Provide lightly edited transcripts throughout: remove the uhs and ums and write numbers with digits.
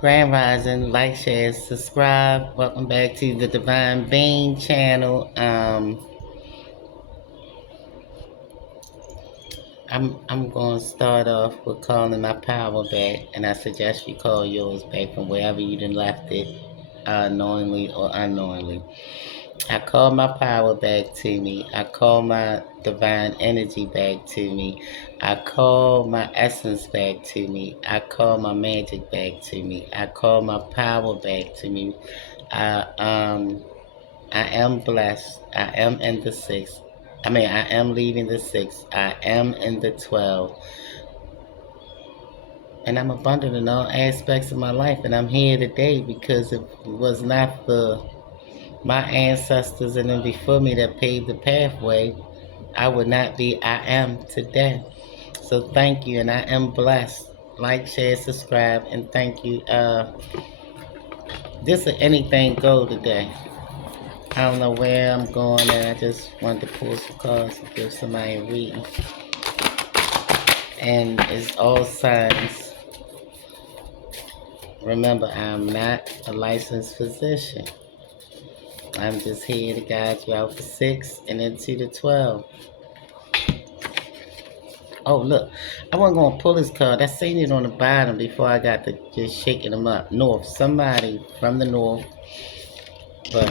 Grand Rising, like, share, subscribe. Welcome back to the Divine Being channel. I'm gonna start off with calling my power back, and I suggest you call yours back from wherever you done left it, knowingly or unknowingly. I call my power back to me. I call my divine energy back to me. I call my essence back to me. I call my magic back to me. I call my power back to me. I um I am blessed. I am in the six. I am leaving the six. I am in the 12. And I'm abundant in all aspects of my life. And I'm here today because if it was not for my ancestors and then before me that paved the pathway, I would not be I am today. So thank you, and I am blessed. Like, share, subscribe, and thank you. This or anything go today. I don't know where I'm going, and I just wanted to pull some cards and give somebody a reading. And it's all signs. Remember, I'm not a licensed physician. I'm just here to guide you out the 6 and into the 12. Oh, look, I wasn't going to pull this card. I seen it on the bottom before I got to just shaking them up. North, somebody from the north, but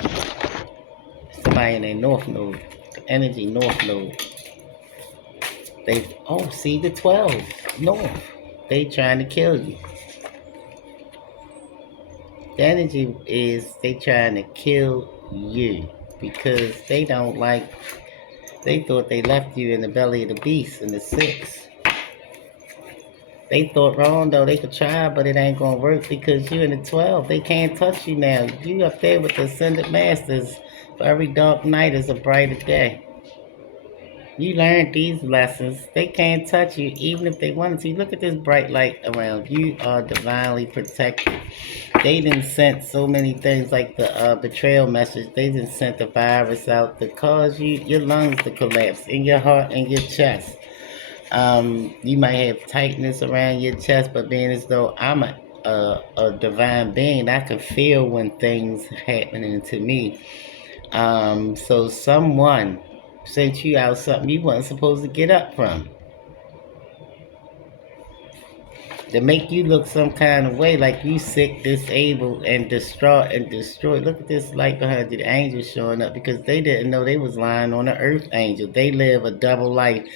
somebody in their north node, the energy north node. Oh, see the 12, north. They trying to kill you. The energy is they trying to kill you because they don't like, they thought they left you in the belly of the beast in the 6. They thought wrong though. They could try, but it ain't gonna work because you in the 12. They can't touch you now. You up there with the ascended masters. For every dark night is a brighter day. You learned these lessons. They can't touch you even if they wanted to. Look at this bright light around. You are divinely protected. They didn't send so many things like the betrayal message. They didn't send the virus out to cause your lungs to collapse in your heart and your chest. You might have tightness around your chest, but being as though I'm a divine being, I can feel when things happening to me. So someone sent you out something you weren't supposed to get up from to make you look some kind of way, like you sick, disabled, and distraught and destroyed. Look at this light behind you, the angels showing up because they didn't know they was lying on an earth angel. They live a double life.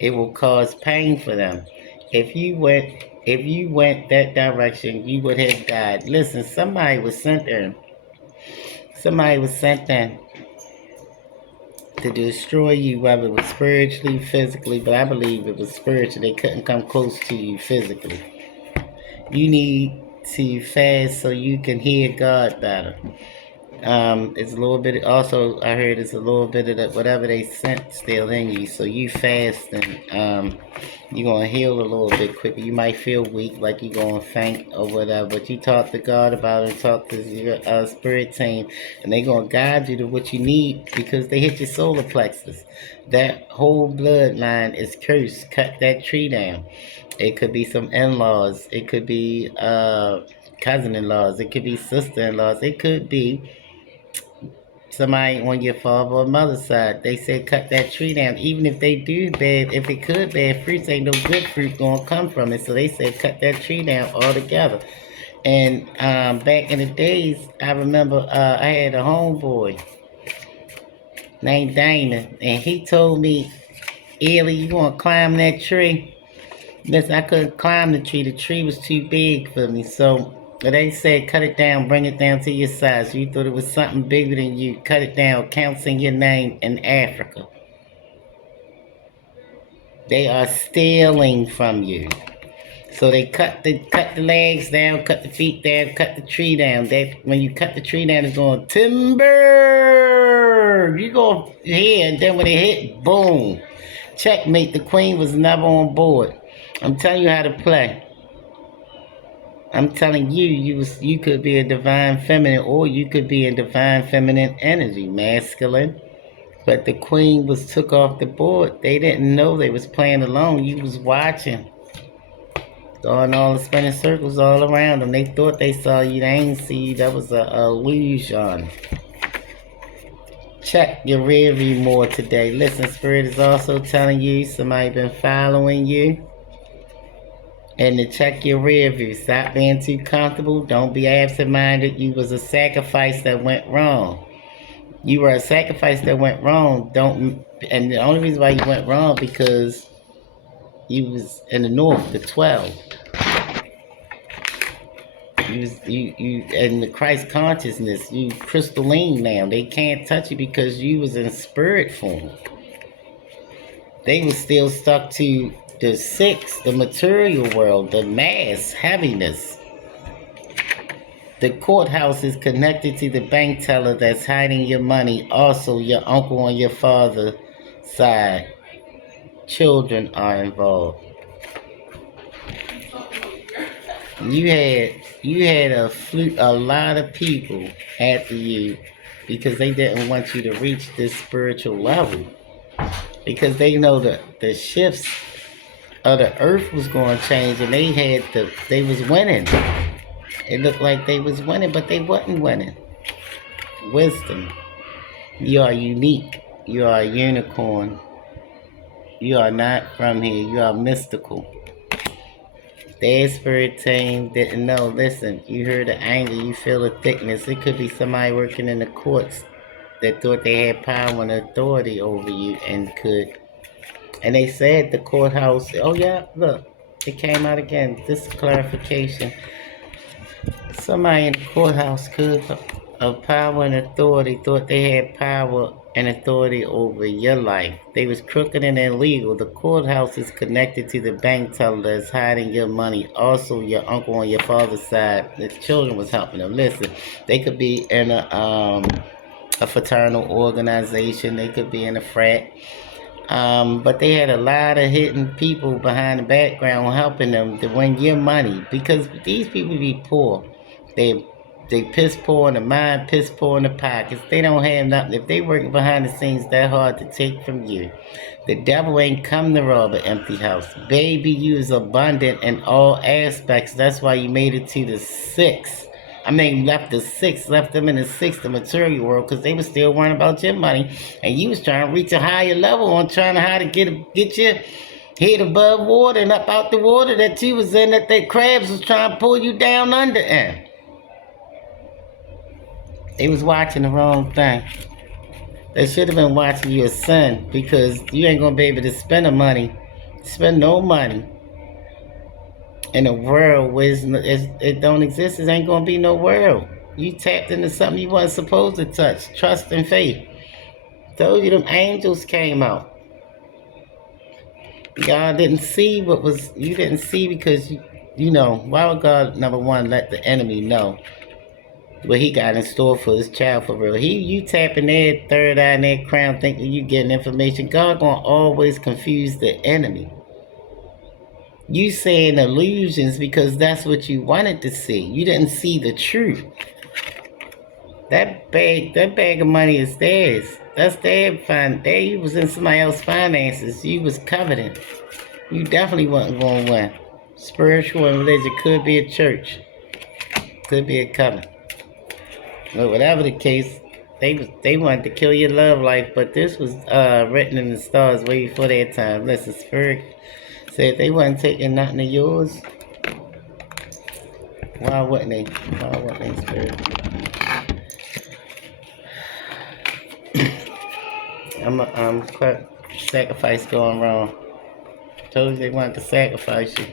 It will cause pain for them. If you went that direction, you would have died. Listen, somebody was sent there. Somebody was sent there to destroy you, whether it was spiritually, physically, but I believe it was spiritual. They couldn't come close to you physically. You need to fast so you can hear God better. It's a little bit. Also, I heard it's a little bit of that whatever they sent still in you. So you fast and you're gonna heal a little bit quicker. You might feel weak, like you're gonna faint or whatever. But you talk to God about it. Talk to your spirit team, and they're gonna guide you to what you need because they hit your solar plexus. That whole bloodline is cursed. Cut that tree down. It could be some in-laws. It could be cousin-in-laws. It could be sister-in-laws. It could be somebody on your father or mother's side. They say cut that tree down. Even if they do bad, if it could bear fruits, ain't no good fruit gonna come from it. So they said cut that tree down altogether. And back in the days, I remember I had a homeboy named Dana, and he told me, Ellie, you gonna climb that tree? Listen, I couldn't climb the tree. The tree was too big for me. So they said, cut it down, bring it down to your size. You thought it was something bigger than you. Cut it down, counting your name in Africa. They are stealing from you. So they cut the legs down, cut the feet down, cut the tree down. When you cut the tree down, it's going timber. You go here, and then when it hit, boom, checkmate. The queen was never on board. I'm telling you how to play. I'm telling you, you could be a divine feminine, or you could be a divine feminine energy, masculine. But the queen was took off the board. They didn't know they was playing alone. You was watching. Throwing all the spinning circles all around them. They thought they saw you. They ain't see you. That was a illusion. Check your rear view more today. Listen, Spirit is also telling you somebody been following you. And to check your rear view. Stop being too comfortable. Don't be absent-minded. You was a sacrifice that went wrong. You were a sacrifice that went wrong. And the only reason why you went wrong because you was in the north, the 12. You in the Christ consciousness, you crystalline now. They can't touch you because you was in spirit form. They was still stuck to the 6, the material world, the mass, heaviness. The courthouse is connected to the bank teller that's hiding your money. Also, your uncle on your father's side. Children are involved. You had a lot of people after you because they didn't want you to reach this spiritual level. Because they know that the shifts of the earth was going to change and they was winning. It looked like they was winning, but they wasn't winning. Wisdom. You are unique. You are a unicorn. You are not from here. You are mystical. Their spirit team didn't know. Listen, you hear the anger, you feel the thickness. It could be somebody working in the courts that thought they had power and authority over you and they said the courthouse, oh yeah, look, it came out again. This clarification. Somebody in the courthouse could of power and authority thought they had power and authority over your life. They was crooked and illegal. The courthouse is connected to the bank teller that's hiding your money. Also, your uncle on your father's side, the children was helping them. Listen, they could be in a fraternal organization. They could be in a frat. But they had a lot of hidden people behind the background helping them to win your money because these people be poor. They piss poor in the mind, piss poor in the pockets. They don't have nothing. If they working behind the scenes that hard to take from you, the devil ain't come to rob an empty house. Baby, you is abundant in all aspects. That's why you made it to the 6. Left them in the 6, the material world, because they was still worrying about your money, and you was trying to reach a higher level on trying to how to get your head above water and up out the water that you was in, that the crabs was trying to pull you down under in. They was watching the wrong thing. They should have been watching your son because you ain't gonna be able to spend no money in a world where it don't exist. It ain't gonna be no world. You tapped into something you wasn't supposed to touch. Trust and faith. Told you them angels came out. God didn't see you didn't see because you know, why would God, number one, let the enemy know what he got in store for his child for real? You tapping their third eye and their crown thinking you getting information. God gonna always confuse the enemy. You saying illusions because that's what you wanted to see. You didn't see the truth. That bag of money is theirs. That's their you was in somebody else's finances. You was coveting. You definitely wasn't going to win. Spiritual and religion could be a church. Could be a covenant. But whatever the case, they wanted to kill your love life, but this was written in the stars way before their time. Listen, Spirit said they wasn't taking nothing of yours. Why wouldn't they? Why wouldn't they, Spirit? Sacrifice going wrong. Told you they wanted to sacrifice you.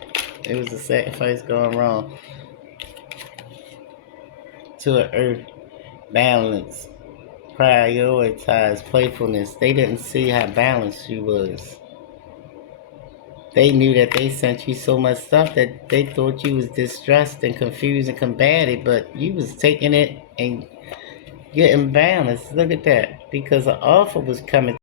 It was a sacrifice going wrong. To an earth. Balance, prioritize, playfulness. They didn't see how balanced you was. They knew that they sent you so much stuff that they thought you was distressed and confused and combated, but you was taking it and getting balanced. Look at that. Because an offer was coming